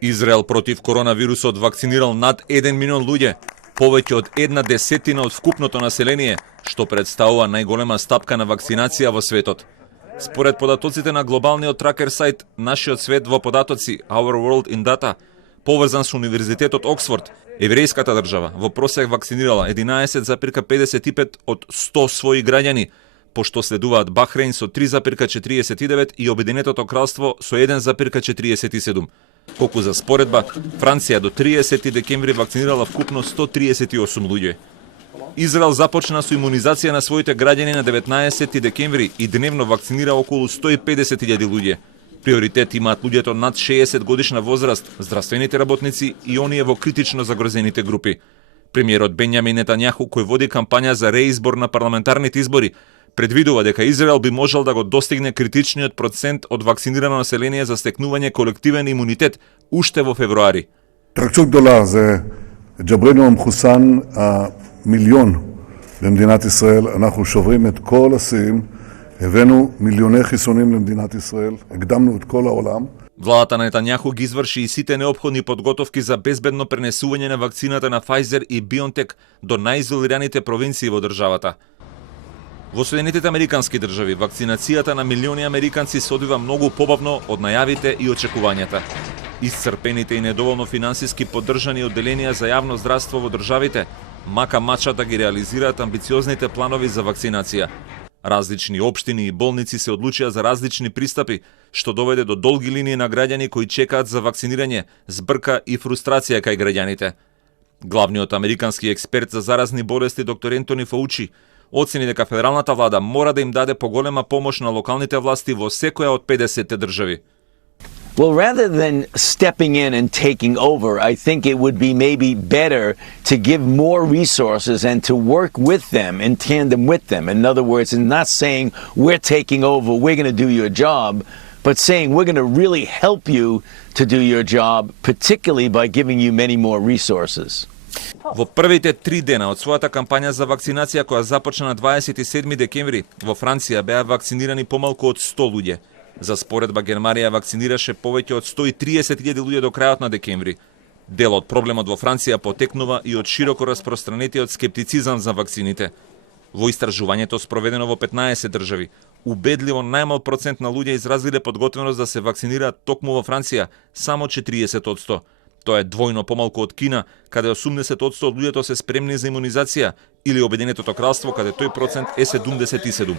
Израел против коронавирусот вакцинирал над 1 милион луѓе, повеќе од 1/10 од вкупното население, што представува најголема стапка на вакцинација во светот. Според податоците на глобалниот тракер сајт Нашиот свет во податоци Our World in Data, поврзан со Универзитетот Оксфорд, еврејската држава во просек вакцинирала 11,55 од 100 своји граѓани, пошто следуваат Бахрейн со 3,49 и Обединетото кралство со 1,47. Колку за споредба, Франција до 30 декември вакцинирала вкупно 138 луѓе. Израел започна со имунизација на своите граѓани на 19 декември и дневно вакцинира околу 150.000 луѓе. Приоритет имаат луѓето над 60 годишна возраст, здравствените работници и оние во критично загрозените групи. Премиерот Бенјамин Нетањаху, кој води кампања за реизбор на парламентарните избори, предвидува дека Израел би можел да го достигне критичниот процент од вакцинирано население за стекнување колективен имунитет уште во февруари. התרגשות גדולה זה ג'ברינו המחוסן המיליון במדינת ישראל. אנחנו שוברים את כל השיאים, הבאנו מיליוני חיסונים למדינת ישראל, הקדמנו את כל העולם. Владата на Нетањаху ги изврши и сите неопходни подготовки за безбедно пренесување на вакцината на Pfizer и BioNTech до најизолираните провинции во државата. Во Соединетите Американски држави, вакцинацијата на милиони американци се одвива многу побавно од најавите и очекувањата. Исцрпените и недоволно финансиски поддржани одделенија за јавно здравство во државите мака мачат да ги реализираат амбициозните планови за вакцинација. Различни општини и болници се одлучија за различни пристапи, што доведе до долги линии на граѓани кои чекаат за вакцинирање, збрка и фрустрација кај граѓаните. Главниот американски експерт за заразни болести доктор Ентони Фаучи оцени дека федералната влада мора да им даде поголема помош на локалните власти во секоја од 50 држави. Well, rather than stepping in and taking over, I think it would be maybe better to give more resources and to work with them, in tandem with them. In other words, it's not saying we're taking over, we're going to do your job, but saying we're going to really help you to do your job, particularly by giving you many more resources. Во првите 3 дена од својата кампања за вакцинација која започна на 27 декември, во Франција беа вакцинирани помалку од 100 луѓе. За споредба, Германија вакцинираше повеќе од 130.000 луѓе до крајот на декември. Дел од проблемот во Франција потекнува и од широко распространетиот скептицизам за вакцините. Во истражувањето спроведено во 15 држави, убедливо најмал процент на луѓе изразиле подготвеност да се вакцинираат токму во Франција, само 40%. Тоа е двојно помалку од Кина, каде 80% од луѓето се спремни за имунизација, или Обединетото кралство, каде тој процент е 77%.